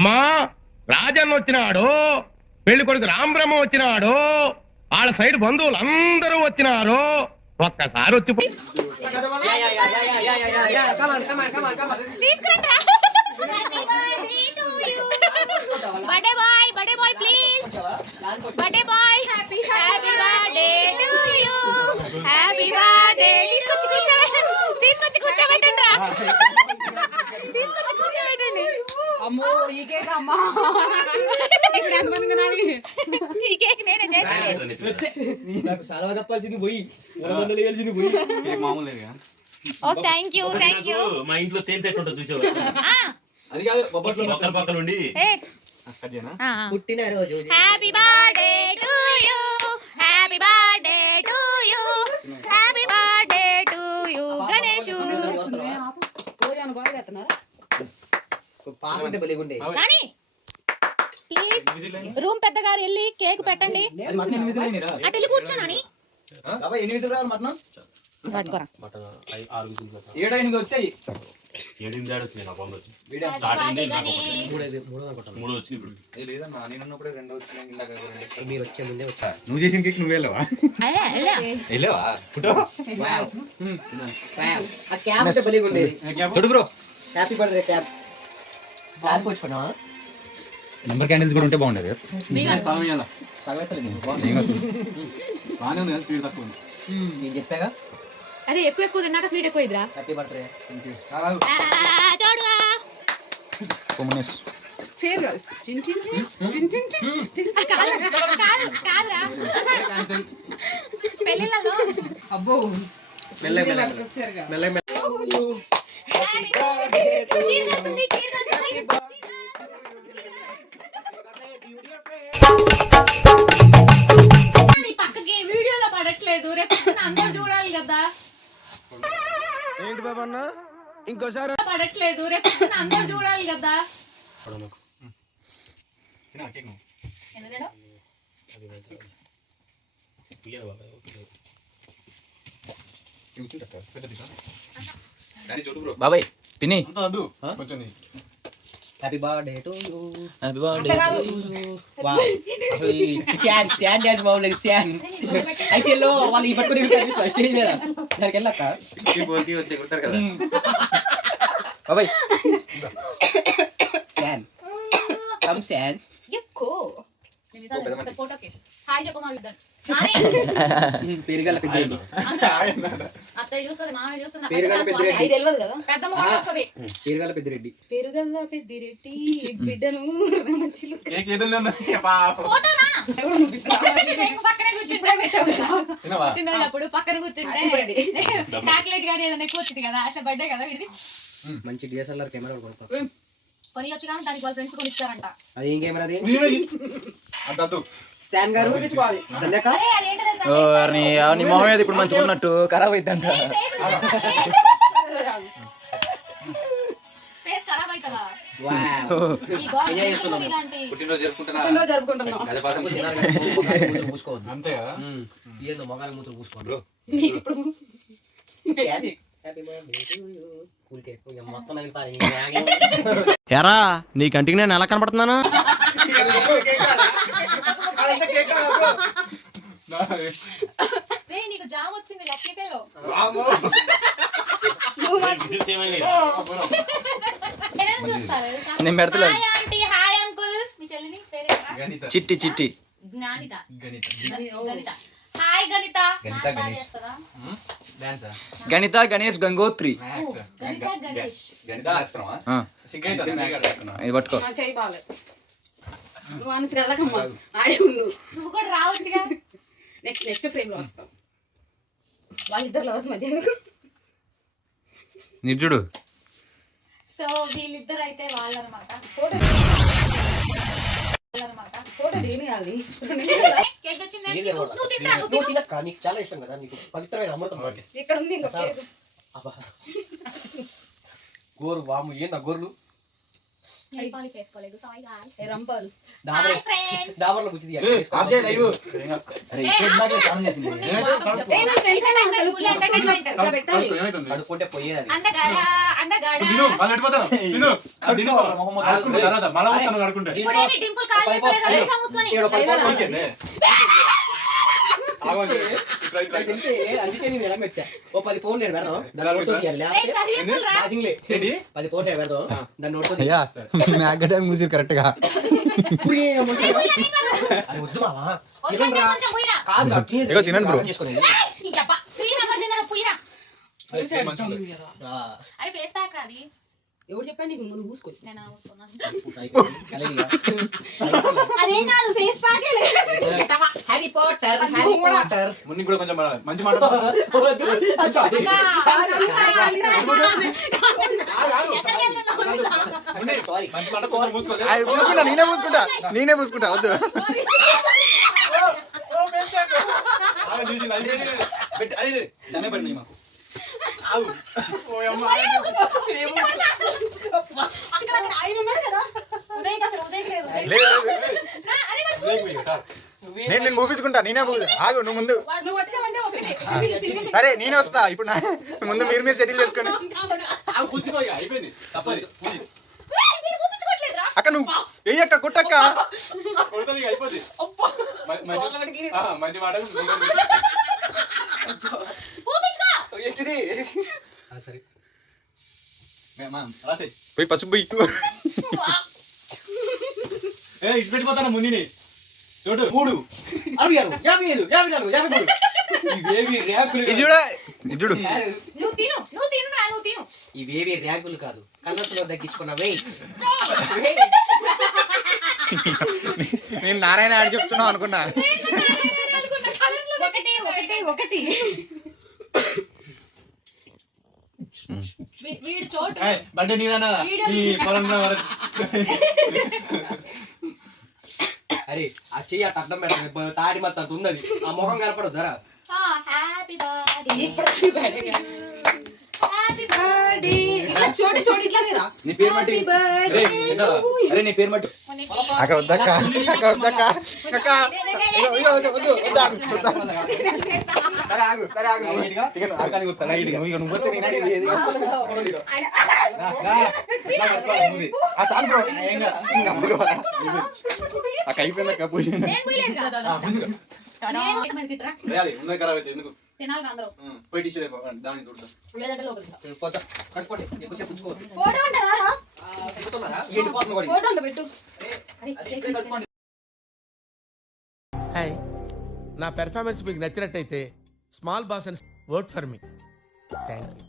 అమ్మా రాజన్న వచ్చినాడు, పెళ్లి కొడుకు రాంబ్రహ్మ వచ్చినాడు, వాళ్ళ సైడ్ బంధువులు అందరూ వచ్చినారు. ఒక్కసారి వచ్చి అమ్మో ఈ కేక్ అమ్మా ఇప్పుడు ఎంతమంది తినాలి? ఈ కేక్ నేనే చేశాను. నాకు చాలా తప్పాల్సింది పోయి 100 వేయాల్సింది పోయి కేక్ మామూలుగా. ఓ థ్యాంక్ యూ మా ఇంట్లో తేనె చెట్టు ఉంటుంది చూసావా? అది కాదు పక్కన పక్కన ఉండి పుట్టిన రోజు happy birthday to you, happy birthday to you, happy birthday to you Ganesh. పాపంటే బలిగుండే. రాణి ప్లీజ్ రూమ్ పెద్దగారు వెళ్ళి కేక్ పెట్టండి. అది మటన్ 8 విజిల్ అయినరా? అటు వెళ్ళి కూర్చోనాని బాబా 8 విజిల్ రావాలి మటన్. పట్టుకోరా. మటన్ 6 విజిల్స్ 7 8 వచ్చాయి. 7 దాడి వచ్చింది నా పొంద వచ్చి. వీడియో స్టార్ట్ అయింది మూడు వచ్చింది ఇప్పుడు. లేదన్నా నేను ఉన్నప్పుడే 2 వచ్చినాయి. ఇందాక మీరు వచ్చే ముందే వచ్చా. నువ్వు చేసిన కేక్ నువ్వు వెళ్ళవా? వెళ్ళవా ఫోటో ఆ క్యాప్ అంటే బలిగుండేది. చూడు bro, happy birthday cap. Cap వచ్చుకున్నా నంబర్ క్యాండిల్స్ కూడా ఉంటే బాగుండేది. నేను చెప్పాగా. అరే ఎక్కువ తిన్నాక స్వీట్ ఎక్కువ ఇదిరా. Happy birthday. తోడుగా చేర్ గర్ల్స్ చిన్ చిన్ చిన్ కాదురా పెళ్ళిళ్ళలో అబ్బో మెల్లగా మెల్లగా పక్కకి వీడియోలో పడట్లేదు, రేపు అందరూ చూడాలి కదా. ఏంటి బాబా అన్న ఇంకోసారి పడట్లేదు, రేపు అందరూ చూడాలి కదా. బాబాయ్ పిన్ని happy birthday to you. Happy birthday wow San San dance బాగుంది శాన్ అయితే లో వాళ్ళు ఈ పట్టుకొని స్టేజ్ మీద దానికి వెళ్ళక వచ్చి కుడతారు కదా బాబాయ్ శాన్ కమ్ శాన్ ఫోటోకి హాయ్ చెప్పు మా ఇద్దరు. పేరుగల పెద్దిరెడ్డి అత్తయ్య చూస్తుంది, మామయ్య చూస్తుంది, పేరుగల పెద్దిరెడ్డి తెలియదు కదా. పెద్దమ్మ కూడా వస్తుంది. పేరుగల పెద్దిరెడ్డి పేరుగల్ల పెద్దిరెడ్డి బిడ్డను పక్కనే కూర్చుంటే పక్కన కూర్చుంటే చాక్లెట్ గానీ ఏదైనా ఎక్కువ వచ్చింది కదా, అట్లా బర్త్డే కదా వీడిది. మంచి డిఎస్ఎల్ఆర్ కెమెరా కొనుక్కో. కొనియొచ్చు కానీ దానికి వాళ్ళ ఫ్రెండ్స్ కొనిస్తారంట. అది ఏం కెమెరా అది శాన్ గారు సంధ్యక అరే అదేంటో తెలుసా? నీ మొహం మీద ఇప్పుడు మంచిగా ఉన్నట్టు ఖరాబ్ అవుతుందంట. ఫేస్ ఖరాబ్ అవుతుందా? ఈ ఎంజాయ్ చేస్తున్నాం. పుట్టినరోజు జరుపుకుంటున్నా పూసుకోవద్దు అంతే కదా. ఏందో మొగాలి మూతులు పూసుకోవద్దు. ఎరా నీ కంటికి నేను ఎలా కనపడుతున్నాను? నీకు జామ్ వచ్చింది లక్కీ ఫెలో. నేను పెడతలే. Hi aunty, hi uncle. మీ చెల్లిని పేరేంటా? చిట్టి చిట్టి జ్ఞానిత. గణిత. హాయ్ గణిత. చేస్తారా? గణిత గణేష్ గంగోత్రి. గణిత గణేష్. ఇది పట్టుకో. నువ్వు అనొచ్చు కదా కమ్మా. నువ్వు కూడా రావచ్చుగా. నెక్స్ట్ ఫ్రేమ్ లో వస్తాం. వాళ్ళిద్దరు లవర్స్ మధ్య. నిర్జుడు సో వీళ్ళిద్దరు అయితే వాళ్ళనమాట. కేక్ వచ్చింది. నువ్వు తిన్నా, నువ్వు తిన్నా. నీకు చాలా ఇష్టం కదా, నీకు పవిత్రమైన అమృతం. ఇక్కడ ఉంది ఇంకో కేక్. గోరు వాము ఏందా గోర్లు పాలిష్ వేసుకోలేదు. Sorry guys. రంపాలు హాయ్ ఫ్రెండ్స్. డాబర్లో బుచ్చిది ఏ నా ఫ్రెండ్స్ అంటే ఫుల్ ఎంటర్‌టైన్‌మెంట్ గా పెట్టాలి. అడుకుంటే పోయేది. అంతగా అందగాడా. తిను మళ్ళీ ఎట్టిపోతాను తిను తిను అడుకుంటే తర్వాత మళ్ళీ వస్తాను అడుకుంటే ఇప్పుడేమి డింపుల్ కాల్ చేస్తలేదా? రేసా మూసుకొని. నాకు తెలిసి అందుకే నేను ఎలా వచ్చా ఓ 10 ఫోన్లు నేను పెడదాం దాని నోట్తో తీయాలి రేయ్, చదివేస్తుర్రా. ఛార్జింగ్లే 10 ఫోన్లు నేను పెడదాం దాని నోట్తో అయ్యా మ్యాగడన్ మూసి కరెక్ట్ గా అది వద్దు మావా వద్దంటే కొంచెం పోయిరా. కాదు ఇగో తినండి బ్రో. ఏయ్, ఈ అబ్బా, పోయిరా, ఎవరు తిన్నారు? పోయిరా. అరే ఫేస్ ప్యాక్ రాది. ఎవరు చెప్పాను నీకు నువ్వు పూసుకో నేను వస్తున్నాను. అదేం కాదు face pack Harry Potter Harry Potter Munni కూడా కొంచెం మంచి మాట సారీ మంచి మాట కొంచెం మూసుకోలే పూసుకుంటా నేనే పూసుకుంటా వద్దు దండే పడి మాకు అక్కడ ఆయన ఉన్నాడు కదా ఉదయ్ అసలు ఉదయ్ లేదు ఉదయ్ నేను మూపించుకుంటా నేనే ఆగు నువ్వు ముందు నువ్వు వచ్చావంటే ఒకటే సరే నేనే వస్తా ఇప్పుడు ముందు మీరు సెటిల్ చేసుకొని అయిపోయింది తప్పది ఏయ్, మీరు ఊపించుకోవట్లేదురా? అక్క నువ్వు వెయ్యక్క కుట్టక్క కొడుతుంది అయిపోద్ది మంచి మాట ఊపించుకో. సరే రాసే పోయి పసుపు పోయి ఇటు పెట్టిపోతాను మునిని చూడు 3 65 55 54 53 ఇవేవి ర్యాంకులు ఇది చూడు నువ్వు తినురా, నువ్వు తిను. ఇవేవి ర్యాంకులు కాదు కలర్స్లో తగ్గించుకున్న వెయిట్స్ నేను నారాయణ ఆడి చెప్తున్నావు అనుకున్నా ఒకటి వీడు చోటు. బండి నీదన్నా నీ పొలంలో వరకు అరే ఆ చెయ్యి అట్ట అడ్డం పెట్టండి తాడి మొత్తం అంత ఉన్నది ఆ ముఖం కనపడదు ధర హ్యాపీ బర్త్డే. హ్యాపీ బర్త్డే చోటి చోటి ఇట్లానేరా నీ పేరు మట్టి అరే నీ పేరు మట్టి అక్క వద్దక్క అక్క ఇగో వద్దు సరే ఆగు ఇక నువ్వు వస్తే నేను ఏది చాలు బ్రో అక్క అయిపోయిందక్క పూజ నేను పోయలేదు కదా. నేను మనకి ఇట్రా. ఉన్నాయి ఖరాబ్ అయితే ఎందుకు తినాలి అందరూ. పోయి టీషర్ట్ దాన్ని చూడతా లేదంటే లోపలికి. పోతా కట్టుకోండి ఎక్కువసేపు ఉంచుకోండి ఫోటో ఉంటారా తిప్పుతున్నారా ఎండిపోతుంది కూడా ఫోటో ఉండ పెట్టు అరే, హాయ్ నా పెర్ఫార్మెన్స్ మీకు నచ్చినట్టయితే small boss and work for me thank you